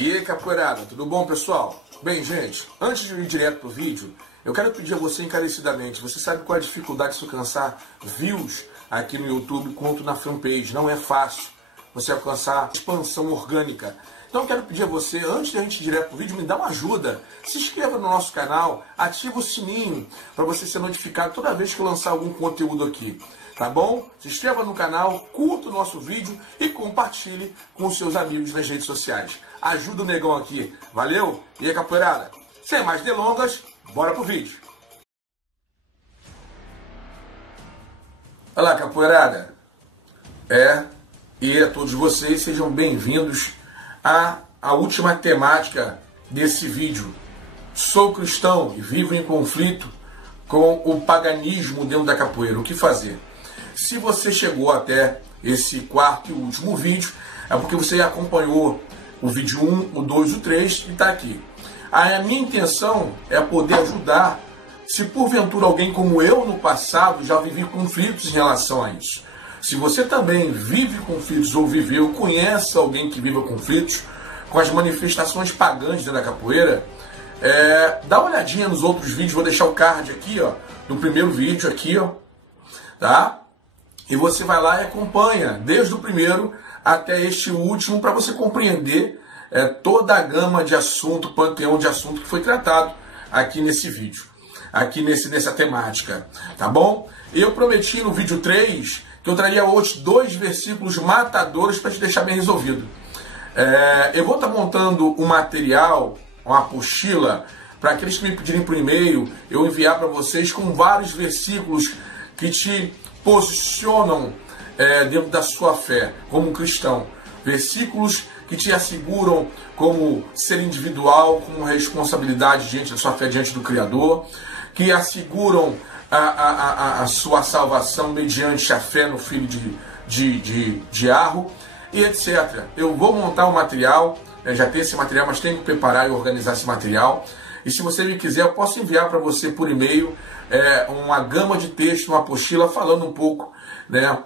E aí, capoeirada, tudo bom, pessoal? Bem, gente, antes de ir direto pro vídeo, eu quero pedir a você encarecidamente, você sabe qual é a dificuldade de alcançar views aqui no YouTube quanto na fanpage? Não é fácil você alcançar expansão orgânica. Então eu quero pedir a você, antes de a gente ir direto pro vídeo, me dá uma ajuda. Se inscreva no nosso canal, ativa o sininho para você ser notificado toda vez que eu lançar algum conteúdo aqui. Tá bom? Se inscreva no canal, curta o nosso vídeo e compartilhe com os seus amigos nas redes sociais. Ajuda o negão aqui. Valeu? E aí, capoeirada? Sem mais delongas, bora pro vídeo. Olá, capoeirada. E a todos vocês, sejam bem-vindos à última temática desse vídeo. Sou cristão e vivo em conflito com o paganismo dentro da capoeira. O que fazer? Se você chegou até esse quarto e último vídeo, é porque você acompanhou o vídeo 1, o 2 e o 3 e está aqui. A minha intenção é poder ajudar, se porventura alguém como eu no passado já vivi conflitos em relação a isso. Se você também vive conflitos ou viveu, conhece alguém que vive conflitos com as manifestações pagãs dentro da capoeira, dá uma olhadinha nos outros vídeos, vou deixar o card aqui, ó, no primeiro vídeo aqui, ó, tá? E você vai lá e acompanha, desde o primeiro até este último, para você compreender toda a gama de assunto, panteão de assunto que foi tratado aqui nesse vídeo, aqui nessa temática, tá bom? Eu prometi no vídeo 3 que eu traria hoje 2 versículos matadores para te deixar bem resolvido. Eu vou estar montando um material, uma apostila, para aqueles que me pedirem por e-mail, eu enviar para vocês com vários versículos que te posicionam dentro da sua fé como cristão. Versículos que te asseguram como ser individual, como responsabilidade diante da sua fé diante do Criador, que asseguram a sua salvação mediante a fé no Filho de Arro, e etc. Eu vou montar um material, já tenho esse material, mas tenho que preparar e organizar esse material. E se você me quiser, eu posso enviar para você por e-mail uma gama de texto, uma apostila, falando um pouco, né,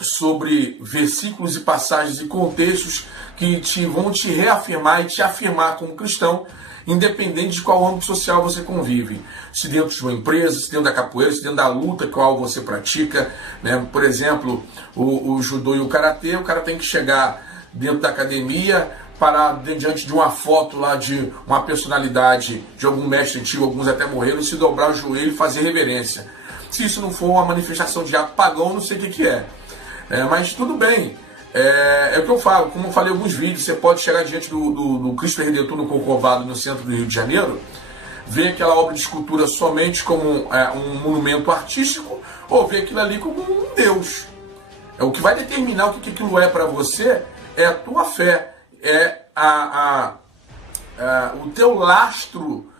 sobre versículos e passagens e contextos que vão te reafirmar e te afirmar como cristão, independente de qual âmbito social você convive. Se dentro de uma empresa, se dentro da capoeira, se dentro da luta qual você pratica, né? Por exemplo, o judô e o karatê, o cara tem que chegar dentro da academia, parar diante de uma foto lá de uma personalidade, de algum mestre antigo, alguns até morreram, se dobrar o joelho e fazer reverência. Se isso não for uma manifestação de ato pagão, não sei o que é. Mas tudo bem. É o que eu falo, como eu falei em alguns vídeos, você pode chegar diante do Cristo Redentor no Corcovado, no centro do Rio de Janeiro, ver aquela obra de escultura somente como um monumento artístico, ou ver aquilo ali como um Deus. O que vai determinar o que aquilo é para você é a tua fé, o teu lastro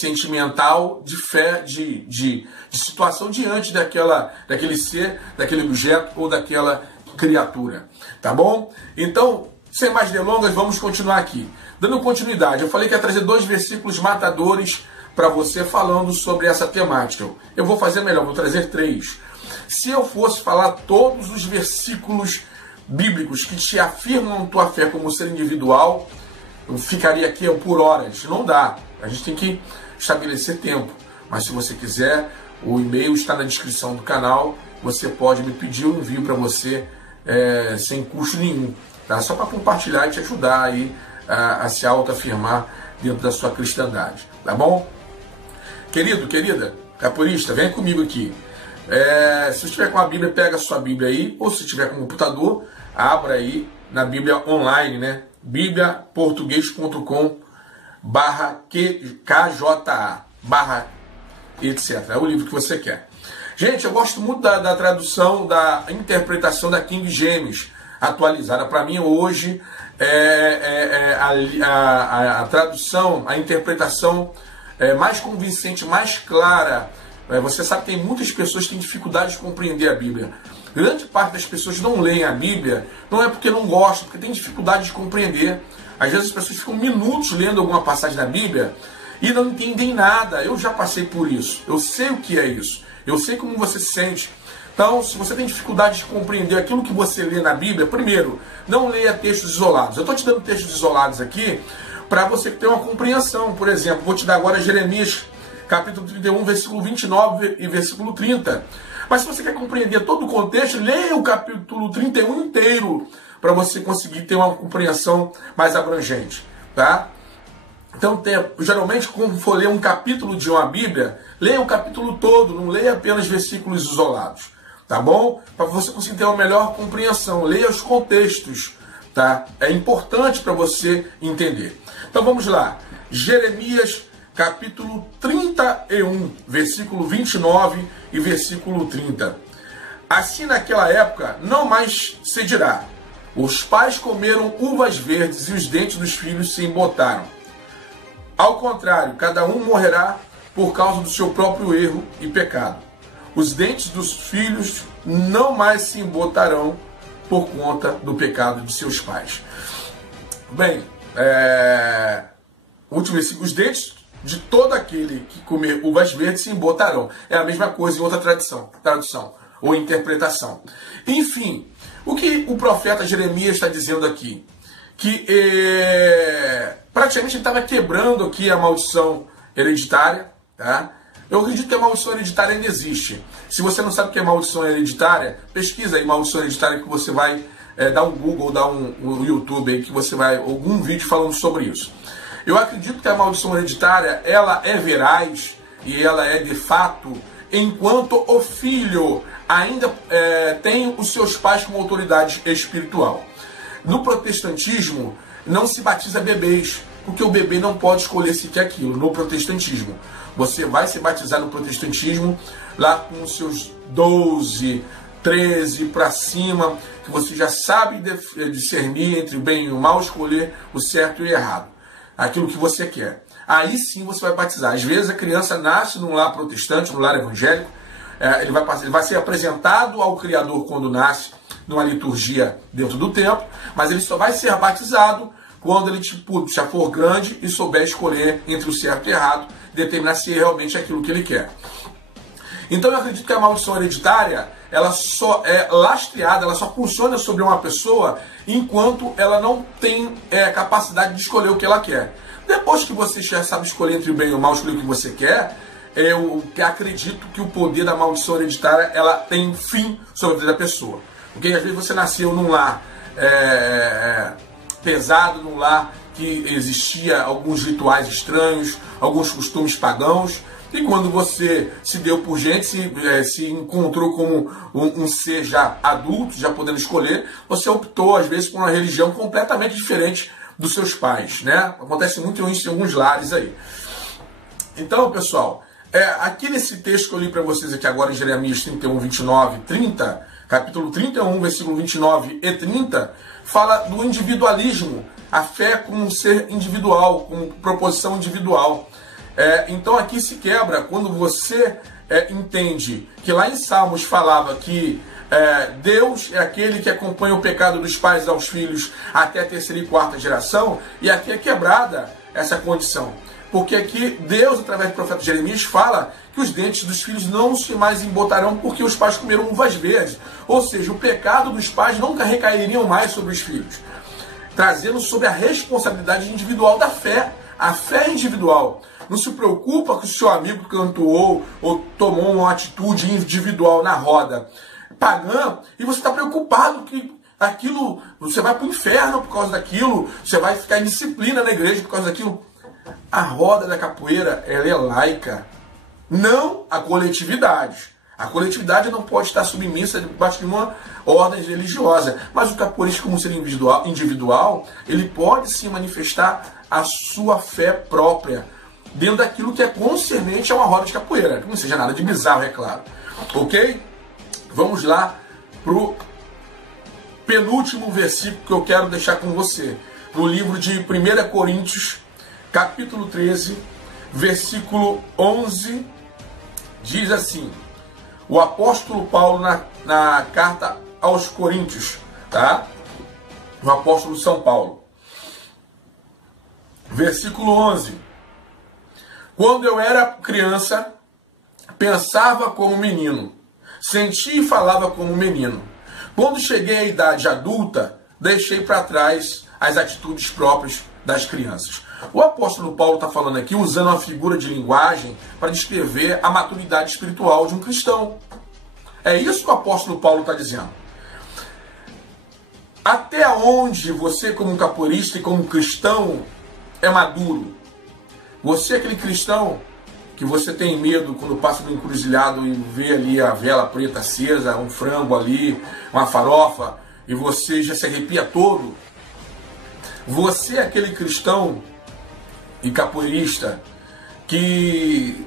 sentimental de fé, de situação diante daquele ser, daquele objeto ou daquela criatura, tá bom? Então, sem mais delongas, vamos continuar aqui. Dando continuidade, eu falei que ia trazer 2 versículos matadores para você falando sobre essa temática. Eu vou fazer melhor, vou trazer 3. Se eu fosse falar todos os versículos bíblicos que te afirmam tua fé como ser individual, eu ficaria aqui por horas. Não dá. A gente tem que estabelecer tempo. Mas se você quiser, o e-mail está na descrição do canal. Você pode me pedir, eu envio para você sem custo nenhum. Tá? Só para compartilhar e te ajudar aí a se autoafirmar dentro da sua cristandade. Tá bom? Querido, querida, capoeirista, vem comigo aqui. Se você estiver com a Bíblia, pega a sua Bíblia aí. Ou se estiver com o computador, abra aí na Bíblia online, né? bibliaportugues.com/KJA/etc. É o livro que você quer. Gente, eu gosto muito da tradução, da interpretação da King James atualizada. Para mim, hoje, a tradução, a interpretação mais convincente, mais clara. Você sabe que tem muitas pessoas que têm dificuldade de compreender a Bíblia. Grande parte das pessoas não leem a Bíblia, não é porque não gostam, porque tem dificuldade de compreender. Às vezes as pessoas ficam minutos lendo alguma passagem da Bíblia e não entendem nada. Eu já passei por isso. Eu sei o que é isso. Eu sei como você se sente. Então, se você tem dificuldade de compreender aquilo que você lê na Bíblia, primeiro, não leia textos isolados. Eu estou te dando textos isolados aqui para você ter uma compreensão. Por exemplo, vou te dar agora Jeremias, capítulo 31, versículo 29 e versículo 30. Mas se você quer compreender todo o contexto, leia o capítulo 31 inteiro, para você conseguir ter uma compreensão mais abrangente, tá? Então, geralmente, quando for ler um capítulo de uma Bíblia, leia o capítulo todo, não leia apenas versículos isolados, tá bom? Para você conseguir ter uma melhor compreensão, leia os contextos, tá? É importante para você entender. Então, vamos lá. Jeremias, capítulo 31, versículo 29 e versículo 30. Assim, naquela época, não mais se dirá: os pais comeram uvas verdes e os dentes dos filhos se embotaram. Ao contrário, cada um morrerá por causa do seu próprio erro e pecado. Os dentes dos filhos não mais se embotarão por conta do pecado de seus pais. Bem, último versículo: os dentes de todo aquele que comer uvas verdes se embotarão. É a mesma coisa em outra tradução ou interpretação. Enfim, o que o profeta Jeremias está dizendo aqui? Que praticamente ele estava quebrando aqui a maldição hereditária, tá? Eu acredito que a maldição hereditária ainda existe. Se você não sabe o que é maldição hereditária, pesquisa aí maldição hereditária, que você vai dar um Google, dar um YouTube aí, que você vai, algum vídeo falando sobre isso. Eu acredito que a maldição hereditária, ela é veraz e ela é de fato enquanto o filho ainda tem os seus pais como autoridade espiritual. No protestantismo, não se batiza bebês, porque o bebê não pode escolher se quer aquilo. No protestantismo, você vai se batizar no protestantismo lá com os seus 12, 13 para cima, que você já sabe discernir entre o bem e o mal, escolher o certo e o errado, aquilo que você quer. Aí sim você vai batizar. Às vezes a criança nasce num lar protestante, num lar evangélico, ele vai ser apresentado ao Criador quando nasce, numa liturgia dentro do templo, mas ele só vai ser batizado quando ele já for grande e souber escolher entre o certo e o errado, determinar se é realmente aquilo que ele quer. Então eu acredito que a maldição hereditária, ela só é lastreada, ela só funciona sobre uma pessoa enquanto ela não tem capacidade de escolher o que ela quer. Depois que você já sabe escolher entre o bem e o mal, escolher o que você quer, eu acredito que o poder da maldição hereditária, ela tem fim sobre a vida da pessoa. Porque às vezes você nasceu num lar pesado, num lar que existia alguns rituais estranhos, alguns costumes pagãos, e quando você se deu por gente, se encontrou como um ser já adulto, já podendo escolher, você optou às vezes por uma religião completamente diferente dos seus pais, né? Acontece muito isso em alguns lares aí. Então, pessoal, aqui nesse texto que eu li para vocês aqui agora em Jeremias 31, 29 e 30, capítulo 31, versículo 29 e 30, fala do individualismo, a fé como um ser individual, como proposição individual. Então aqui se quebra quando você entende que lá em Salmos falava que Deus é aquele que acompanha o pecado dos pais aos filhos até a terceira e quarta geração, e aqui é quebrada essa condição. Porque aqui Deus, através do profeta Jeremias, fala que os dentes dos filhos não se mais embotarão porque os pais comeram uvas verdes. Ou seja, o pecado dos pais nunca recairiam mais sobre os filhos, trazendo sobre a responsabilidade individual da fé, a fé individual. Não se preocupa que o seu amigo cantou ou tomou uma atitude individual na roda pagã e você está preocupado que aquilo, você vai para o inferno por causa daquilo, você vai ficar em disciplina na igreja por causa daquilo. A roda da capoeira, ela é laica, não a coletividade. A coletividade não pode estar submissa debaixo de uma ordem religiosa, mas o capoeirista, como ser individual, ele pode se manifestar a sua fé própria dentro daquilo que é concernente a uma roda de capoeira, que não seja nada de bizarro, é claro. Ok? Vamos lá para o penúltimo versículo que eu quero deixar com você, no livro de 1 Coríntios, capítulo 13, versículo 11, diz assim, o apóstolo Paulo na carta aos Coríntios, tá? O apóstolo São Paulo. Versículo 11. Quando eu era criança, pensava como menino, Sentia e falava como menino. Quando cheguei à idade adulta, deixei para trás as atitudes próprias das crianças. O apóstolo Paulo está falando aqui usando uma figura de linguagem para descrever a maturidade espiritual de um cristão. É isso que o apóstolo Paulo está dizendo. Até onde você, como capoeirista e como cristão, é maduro? Você é aquele cristão que você tem medo quando passa no encruzilhado e vê ali a vela preta acesa, um frango ali, uma farofa, e você já se arrepia todo? Você é aquele cristão e capoeirista que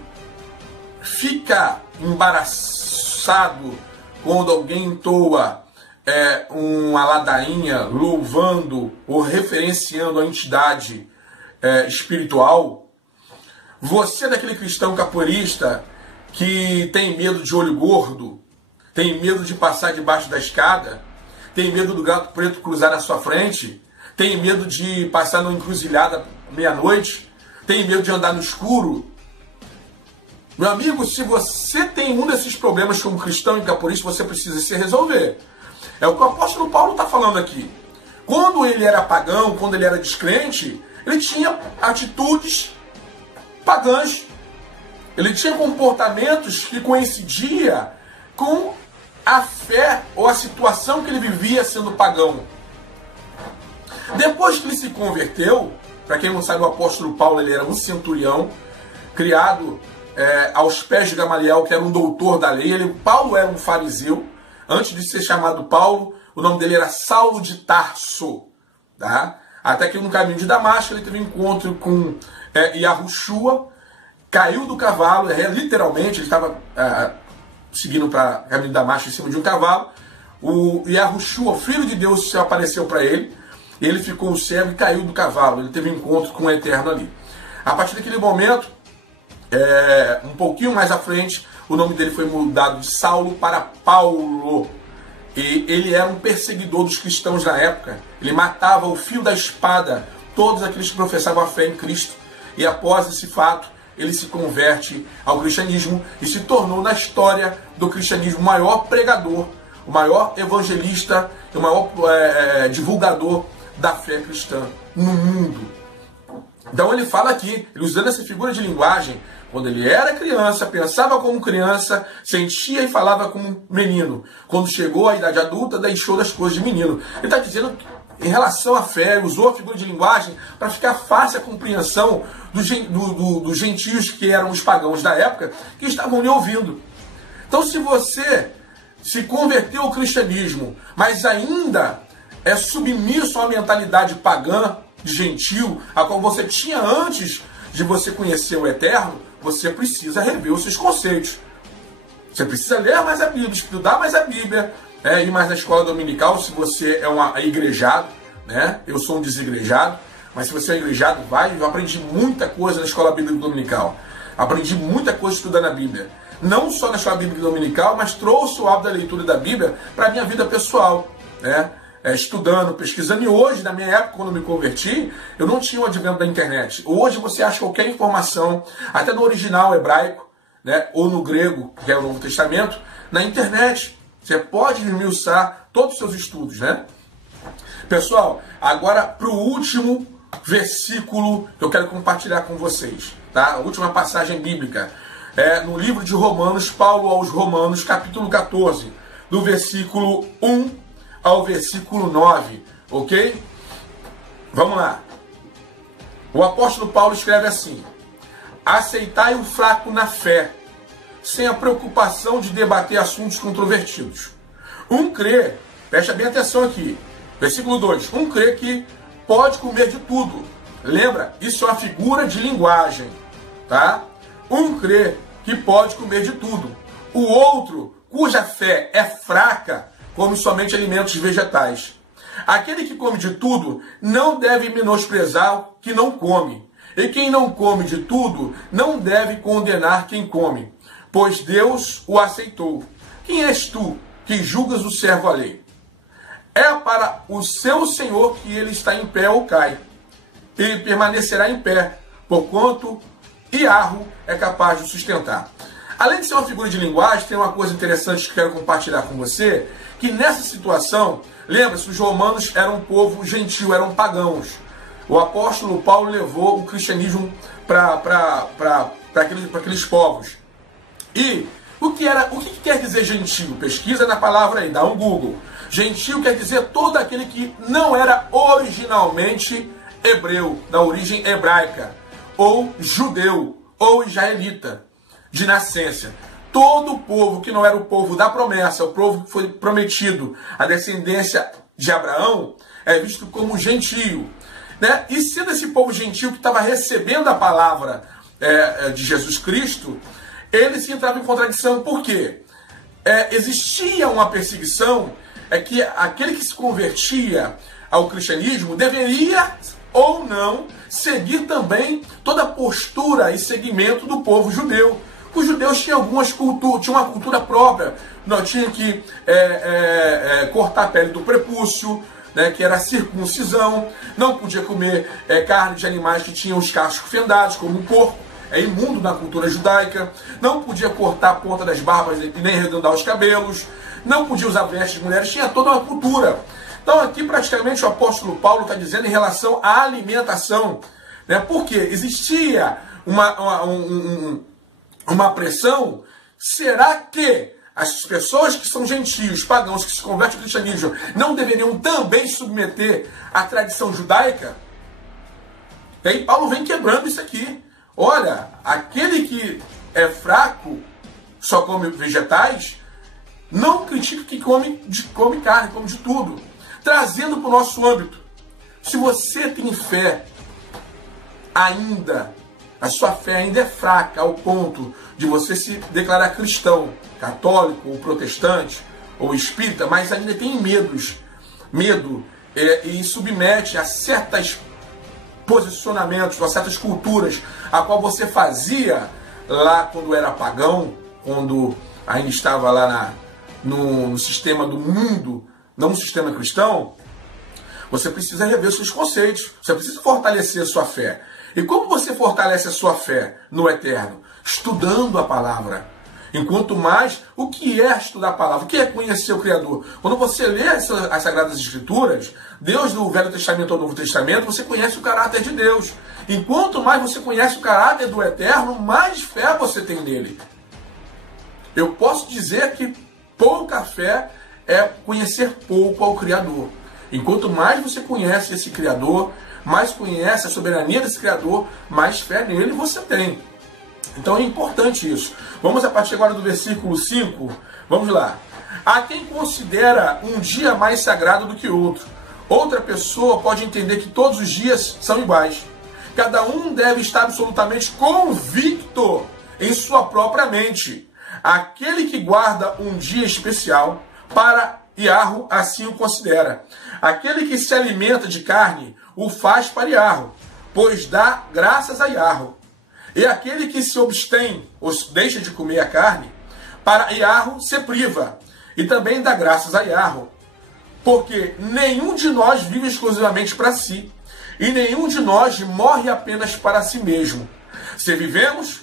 fica embaraçado quando alguém entoa uma ladainha louvando ou referenciando a entidade espiritual? Você é daquele cristão capoeirista que tem medo de olho gordo, tem medo de passar debaixo da escada, tem medo do gato preto cruzar na sua frente, tem medo de passar numa encruzilhada meia-noite, tem medo de andar no escuro? Meu amigo, se você tem um desses problemas como cristão e capoeirista, você precisa se resolver. É o que o apóstolo Paulo está falando aqui. Quando ele era pagão, quando ele era descrente, ele tinha atitudes pagãs. Ele tinha comportamentos que coincidiam com a fé ou a situação que ele vivia sendo pagão. Depois que ele se converteu, para quem não sabe, o apóstolo Paulo ele era um centurião, criado aos pés de Gamaliel, que era um doutor da lei. Paulo era um fariseu. Antes de ser chamado Paulo, o nome dele era Saulo de Tarso. Tá? Até que no caminho de Damasco ele teve um encontro com Yahushua, caiu do cavalo, literalmente, ele estava seguindo para o caminho de Damasco em cima de um cavalo. O Yahushua, filho de Deus, se apareceu para ele, e ele ficou cego e caiu do cavalo. Ele teve um encontro com o Eterno ali. A partir daquele momento, um pouquinho mais à frente, o nome dele foi mudado de Saulo para Paulo. E ele era um perseguidor dos cristãos na época. Ele matava ao fio da espada todos aqueles que professavam a fé em Cristo. E após esse fato, ele se converte ao cristianismo e se tornou, na história do cristianismo, o maior pregador, o maior evangelista e o maior divulgador da fé cristã no mundo. Então ele fala aqui, ele usando essa figura de linguagem, quando ele era criança, pensava como criança, sentia e falava como menino. Quando chegou à idade adulta, deixou das coisas de menino. Ele está dizendo, em relação à fé, usou a figura de linguagem para ficar fácil a compreensão dos gentios que eram os pagãos da época, que estavam lhe ouvindo. Então, se você se converteu ao cristianismo, mas ainda é submisso a uma mentalidade pagã, de gentil, a qual você tinha antes de você conhecer o Eterno, você precisa rever os seus conceitos. Você precisa ler mais a Bíblia, estudar mais a Bíblia, ir mais na escola dominical, se você é um igrejado, né? Eu sou um desigrejado, mas se você é igrejado, eu aprendi muita coisa na escola bíblica dominical. Aprendi muita coisa estudando a Bíblia. Não só na escola bíblica dominical, mas trouxe o hábito da leitura da Bíblia para a minha vida pessoal, né? Estudando, pesquisando. E hoje, na minha época, quando eu me converti, eu não tinha o advento da internet. Hoje você acha qualquer informação, até no original hebraico, né, ou no grego, que é o Novo Testamento, na internet. Você pode esmiuçar todos os seus estudos, né? Pessoal, agora para o último versículo que eu quero compartilhar com vocês, tá? A última passagem bíblica. No livro de Romanos, Paulo aos Romanos, capítulo 14, do versículo 1 ao versículo 9, ok? Vamos lá. O apóstolo Paulo escreve assim: aceitai o fraco na fé, sem a preocupação de debater assuntos controvertidos. Um crê, presta bem atenção aqui, versículo 2, um crê que pode comer de tudo. Lembra? Isso é uma figura de linguagem, tá? Um crê que pode comer de tudo. O outro, cuja fé é fraca, come somente alimentos vegetais. Aquele que come de tudo não deve menosprezar o que não come. E quem não come de tudo não deve condenar quem come, pois Deus o aceitou. Quem és tu que julgas o servo alheio? É para o seu Senhor que ele está em pé ou cai. Ele permanecerá em pé, porquanto Iarro é capaz de sustentar. Além de ser uma figura de linguagem, tem uma coisa interessante que quero compartilhar com você, que nessa situação, lembra-se, os romanos eram um povo gentil, eram pagãos. O apóstolo Paulo levou o cristianismo para aqueles povos. E o que quer dizer gentil? Pesquisa na palavra aí, dá um Google. Gentil quer dizer todo aquele que não era originalmente hebreu, da origem hebraica, ou judeu, ou israelita, de nascença. Todo o povo que não era o povo da promessa, o povo que foi prometido, a descendência de Abraão, é visto como gentio. Né? E sendo esse povo gentil que estava recebendo a palavra de Jesus Cristo, ele se entrava em contradição. Por quê? Existia uma perseguição, que aquele que se convertia ao cristianismo deveria ou não seguir também toda a postura e segmento do povo judeu. Os judeus tinham uma cultura própria. Não tinha que cortar a pele do prepúcio, né, que era a circuncisão. Não podia comer carne de animais que tinham os cascos fendados, como o porco. É imundo na cultura judaica. Não podia cortar a ponta das barbas e nem arredondar os cabelos. Não podia usar vestes de mulheres. Tinha toda uma cultura. Então aqui praticamente o apóstolo Paulo está dizendo em relação à alimentação. Né, porque existia uma pressão. Será que as pessoas que são gentios, pagãos, que se convertem ao cristianismo, não deveriam também submeter à tradição judaica? E aí Paulo vem quebrando isso aqui. Olha, aquele que é fraco, só come vegetais, não critica que come carne, come de tudo. Trazendo para o nosso âmbito. Se você tem fé ainda, a sua fé ainda é fraca ao ponto de você se declarar cristão, católico, ou protestante, ou espírita, mas ainda tem medo e submete a certos posicionamentos, a certas culturas, a qual você fazia lá quando era pagão, quando ainda estava lá no sistema do mundo, não no sistema cristão, você precisa rever seus conceitos, você precisa fortalecer a sua fé. E como você fortalece a sua fé no eterno? Estudando a palavra. Enquanto mais, o que é estudar a palavra? O que é conhecer o Criador? Quando você lê as Sagradas Escrituras, Deus do Velho Testamento ao Novo Testamento, você conhece o caráter de Deus. Enquanto mais você conhece o caráter do Eterno, mais fé você tem nele. Eu posso dizer que pouca fé é conhecer pouco ao Criador. Enquanto mais você conhece esse Criador, mais conhece a soberania desse Criador, mais fé nele você tem. Então é importante isso. Vamos a partir agora do versículo 5. Vamos lá. Há quem considera um dia mais sagrado do que outro. Outra pessoa pode entender que todos os dias são iguais. Cada um deve estar absolutamente convicto em sua própria mente. Aquele que guarda um dia especial para Iarro assim o considera. Aquele que se alimenta de carne o faz para Iarro, pois dá graças a Iarro. E aquele que se abstém ou deixa de comer a carne, para Iarro se priva, e também dá graças a Iarro. Porque nenhum de nós vive exclusivamente para si, e nenhum de nós morre apenas para si mesmo. Se vivemos,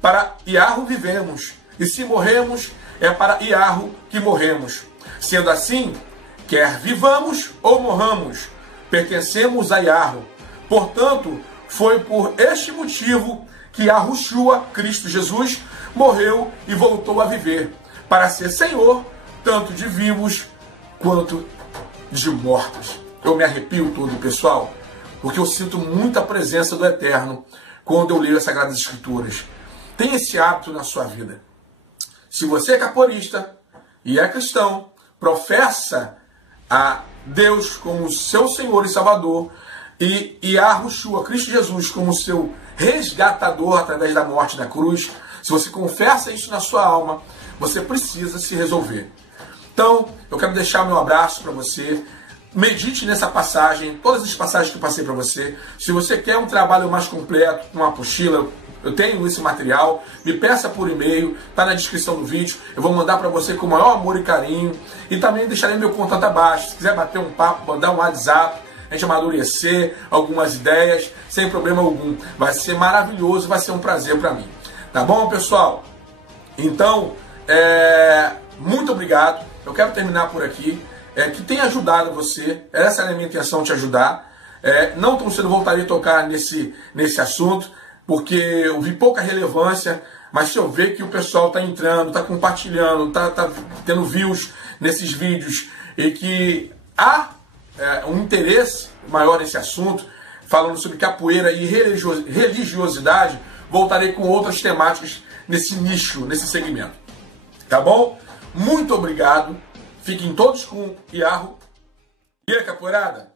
para Iarro vivemos, e se morremos, é para Iarro que morremos. Sendo assim, quer vivamos ou morramos, pertencemos a Iarro. Portanto, foi por este motivo que Yahushua, Cristo Jesus, morreu e voltou a viver, para ser Senhor, tanto de vivos quanto de mortos. Eu me arrepio todo, pessoal, porque eu sinto muita presença do Eterno quando eu leio as Sagradas Escrituras. Tem esse hábito na sua vida. Se você é caporista e é cristão, professa a Deus como seu Senhor e Salvador, e Yahushua, Cristo Jesus, como seu resgatador através da morte da cruz, se você confessa isso na sua alma, você precisa se resolver. Então, eu quero deixar o meu abraço para você. Medite nessa passagem, todas as passagens que eu passei para você. Se você quer um trabalho mais completo, uma apostila, eu tenho esse material, me peça por e-mail, está na descrição do vídeo, eu vou mandar para você com o maior amor e carinho, e também deixarei meu contato abaixo, se quiser bater um papo, mandar um WhatsApp, a gente amadurecer algumas ideias, sem problema algum, vai ser maravilhoso, vai ser um prazer para mim, tá bom, pessoal? Então, muito obrigado. Eu quero terminar por aqui. Que tenha ajudado você. Essa é a minha intenção, te ajudar. Não tão cedo voltarei a tocar nesse assunto, porque eu vi pouca relevância, mas se eu ver que o pessoal está entrando, está compartilhando, está tendo views nesses vídeos e que há um interesse maior nesse assunto, falando sobre capoeira e religiosidade, voltarei com outras temáticas nesse nicho, nesse segmento. Tá bom? Muito obrigado. Fiquem todos com Iarro. E aí, capoeirada?